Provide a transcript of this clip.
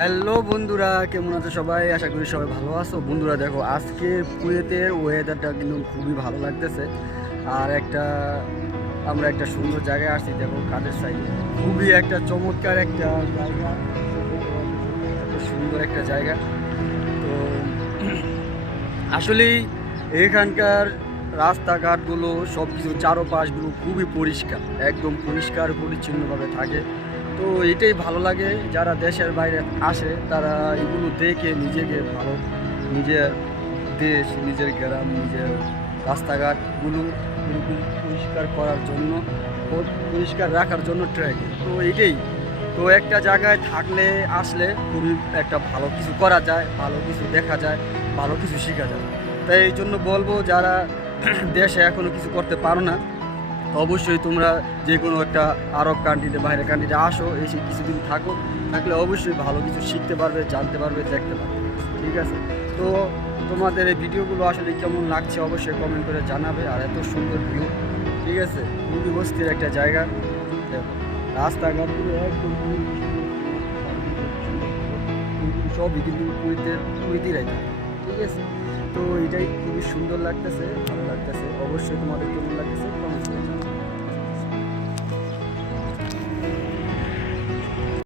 Hello বন্ধুরা, কেমন আছো সবাই? আশা করি সবাই ভালো আছো। বন্ধুরা দেখো, আজকে কুয়েতের ওয়েদারটা কিন্তু খুবই ভালো লাগতেছে। আর আমরা একটা সুন্দর জায়গায় আসছি, দেখো কাজের সাইডে খুবই একটা চমৎকার একটা জায়গা, এত সুন্দর একটা জায়গা। তো আসলেই এখানকার রাস্তাঘাটগুলো সব কিছু চারপাশগুলো খুবই পরিষ্কার, একদম পরিষ্কার পরিচ্ছন্নভাবে থাকে। তো এটাই ভালো লাগে, যারা দেশের বাইরে আসে তারা এগুলো দেখে নিজেকে ভালো, নিজের দেশ, নিজের গ্রাম, নিজের রাস্তাঘাটগুলো এরকম পরিষ্কার করার জন্য, পরিষ্কার রাখার জন্য ট্রাই করে। তো এটাই, তো একটা জায়গায় থাকলে আসলে খুবই একটা ভালো কিছু করা যায়, ভালো কিছু দেখা যায়, ভালো কিছু শেখা যায়। তাই এই জন্য বলবো, যারা দেশে এখনও কিছু করতে পারো না, অবশ্যই তোমরা যে কোনো একটা আরব কান্ট্রিতে, বাইরের কান্ট্রিতে আসো, এসে কিছুদিন থাকলে অবশ্যই ভালো কিছু শিখতে পারবে, জানতে পারবে, দেখতে পারবে। ঠিক আছে? তো তোমাদের এই ভিডিওগুলো আসলে কেমন লাগছে অবশ্যই কমেন্ট করে জানাবে। আর এত সুন্দর ভিউ, ঠিক আছে, খুবই বস্তির একটা জায়গা। দেখো রাস্তাঘাটগুলো একদম সবই কিন্তু কুইতিরাই থাকে। ঠিক আছে? তো এটাই খুবই সুন্দর লাগতেছে, ভালো লাগতেছে। অবশ্যই তোমাদের কেমন লাগতেছে কমেন্ট করে জানাবে।